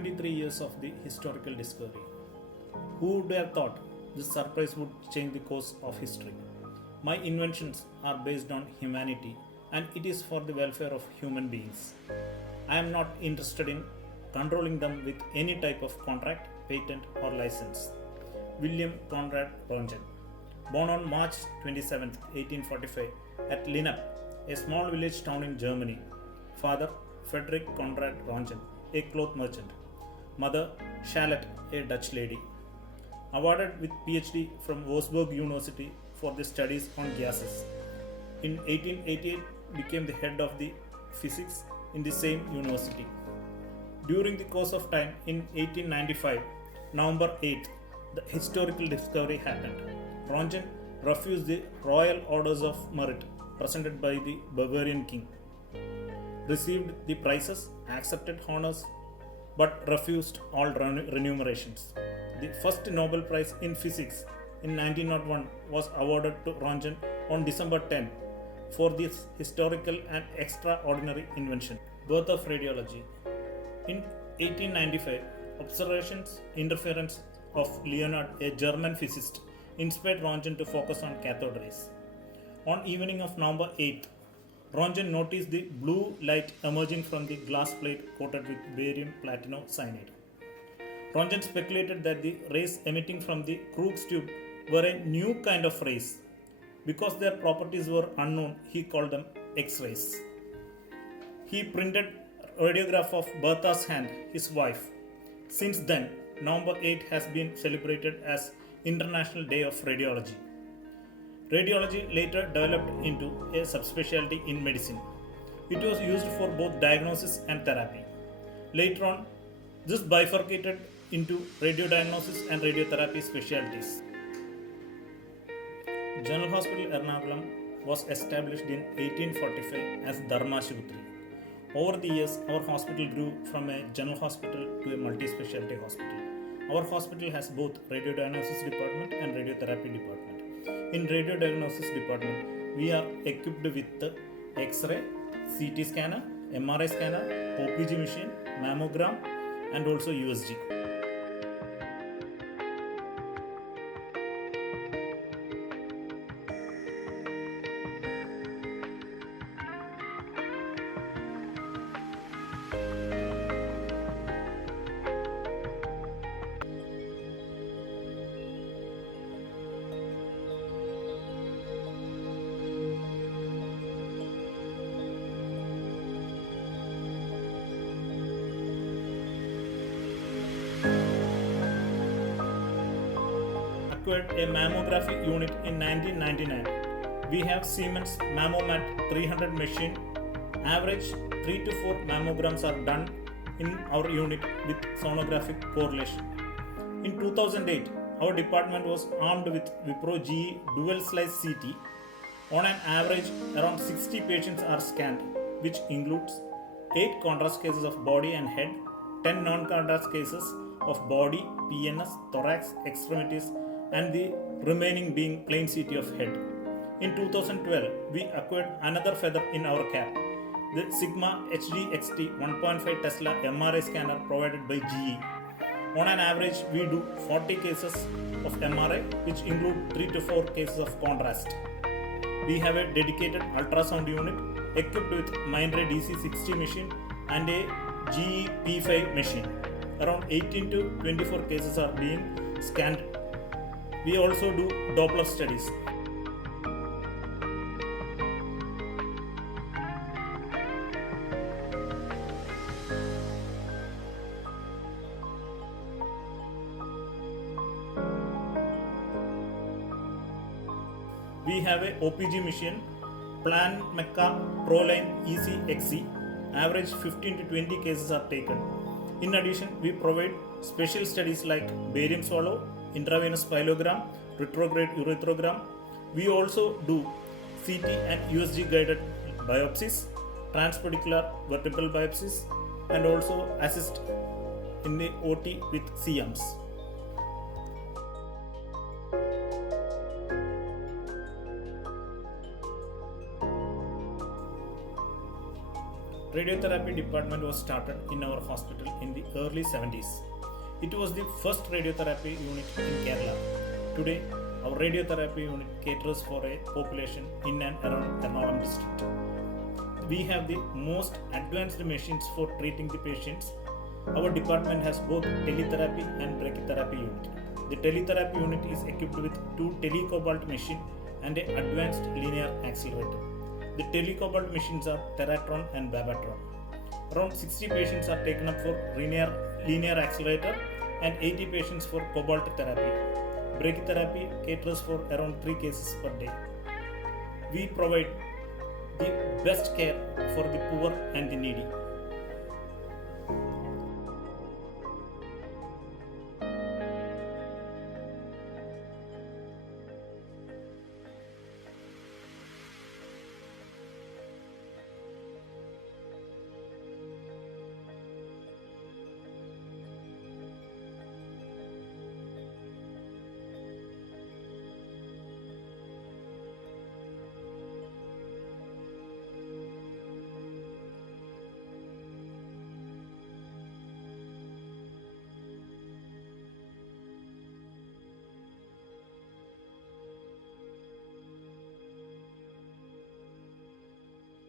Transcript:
123 years of the historical discovery. Who would have thought this surprise would change the course of history? My inventions are based on humanity and it is for the welfare of human beings. I am not interested in controlling them with any type of contract, patent, or license. William Conrad Röntgen, born on March 27, 1845, at Linnap, a small village town in Germany. Father Frederick Conrad Röntgen, a cloth merchant. Mother Charlotte, a Dutch lady. Awarded with PhD from Wolfsburg University for the studies on gases. In 1888, became the head of the physics in the same university. During the course of time, in 1895, November 8th, the historical discovery happened. Röntgen refused the Royal Orders of Merit presented by the Bavarian king, received the prizes, accepted honors, but refused all remunerations. The first Nobel Prize in Physics in 1901 was awarded to Röntgen on December 10 for this historical and extraordinary invention. Birth of radiology. In 1895, observations interference of Leonard, a German physicist, inspired Röntgen to focus on cathode rays. On evening of November 8th, Röntgen noticed the blue light emerging from the glass plate coated with barium platinocyanide. Röntgen speculated that the rays emitting from the Crookes tube were a new kind of rays. Because their properties were unknown, he called them X-rays. He printed a radiograph of Bertha's hand, his wife. Since then, November 8 has been celebrated as International Day of Radiology. Radiology later developed into a subspecialty in medicine. It was used for both diagnosis and therapy. Later on, this bifurcated into radiodiagnosis and radiotherapy specialties. General Hospital Ernakulam was established in 1845 as Dharmashupatri. Over the years, our hospital grew from a general hospital to a multi-specialty hospital. Our hospital has both radiodiagnosis department and radiotherapy department. In radiodiagnosis department, we are equipped with the X-ray, CT scanner, MRI scanner, OPG machine, mammogram, and also USG. Acquired a mammography unit in 1999. We have Siemens Mammomat 300 machine. Average 3 to 4 mammograms are done in our unit with sonographic correlation. In 2008, our department was armed with Wipro GE dual slice CT. On an average, around 60 patients are scanned, which includes 8 contrast cases of body and head, 10 non-contrast cases of body, PNS, thorax, extremities, and the remaining being plain CT of head. In 2012, we acquired another feather in our cap, the Sigma HDXT 1.5 Tesla MRI scanner provided by GE. On an average, we do 40 cases of MRI, which include 3 to 4 cases of contrast. We have a dedicated ultrasound unit equipped with Mindray DC60 machine and a GE P5 machine. Around 18 to 24 cases are being scanned. We also do Doppler studies. We have a OPG machine, Plan Mecca ProLine EC-XC. Average 15 to 20 cases are taken. In addition, we provide special studies like barium swallow, intravenous pyelogram, retrograde urethrogram. We also do CT and USG guided biopsies, transpedicular vertebral biopsies, and also assist in the OT with CMs. Radiotherapy department was started in our hospital in the early 70s. It was the first radiotherapy unit in Kerala. Today, our radiotherapy unit caters for a population in and around Ernakulam district. We have the most advanced machines for treating the patients. Our department has both teletherapy and brachytherapy unit. The teletherapy unit is equipped with two telecobalt machines and an advanced linear accelerator. The telecobalt machines are Teratron and Babatron. Around 60 patients are taken up for linear accelerator and 80 patients for cobalt therapy. Brachytherapy caters for around 3 cases per day. We provide the best care for the poor and the needy.